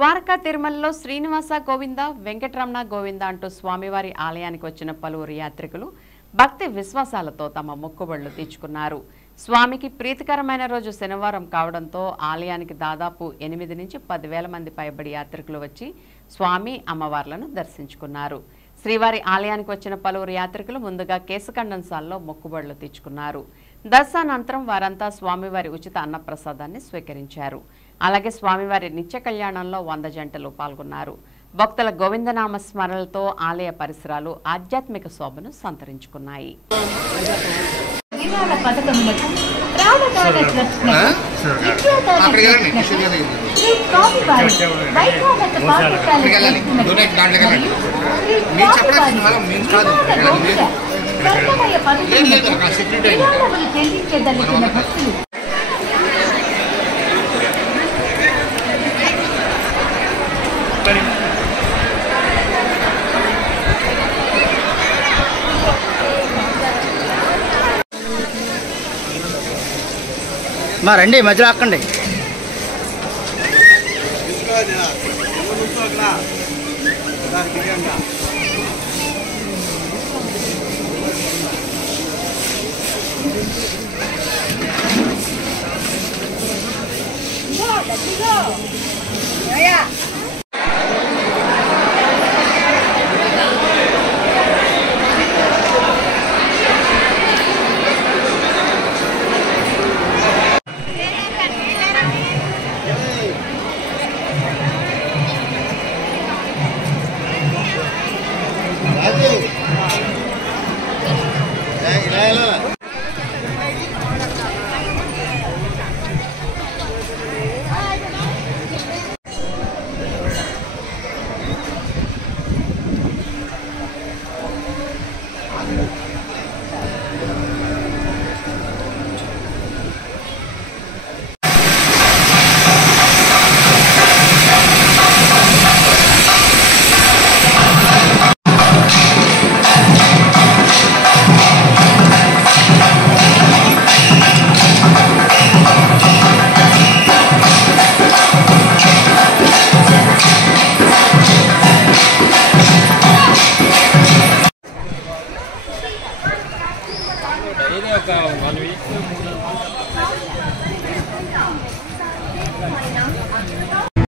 ద్వారకా తిరుమలలో శ్రీనివాస గోవింద వెంకటరమణ గోవింద అంటూ స్వామివారి ఆలయానికి వచ్చిన పలువురు యాత్రికులు భక్తి విశ్వాసాలతో తమ మొక్కుబడులు తీర్చుకున్నారు. స్వామికి ప్రీతికరమైన రోజు శనివారం కావడంతో ఆలయానికి దాదాపు 8 నుంచి 10,000 మంది పైబడి యాత్రికులు వచ్చి స్వామి అమ్మవార్లను దర్శించుకున్నారు. శ్రీవారి ఆలయానికి వచ్చిన పలువురు యాత్రికులు ముందుగా కేశఖండన్సాల్లో మొక్కుబడులు తీర్చుకున్నారు. దర్శనానంతరం వారంతా స్వామివారి ఉచిత అన్నప్రసాదాన్ని స్వీకరించారు. అలాగే స్వామివారి నిత్య కళ్యాణంలో 100 జంటలు పాల్గొన్నారు. భక్తుల గోవిందనామ స్మరణలతో ఆలయ పరిసరాలు ఆధ్యాత్మిక శోభను సంతరించుకున్నాయి. మా రండి మధ్యలో అక్కండి. Yeah.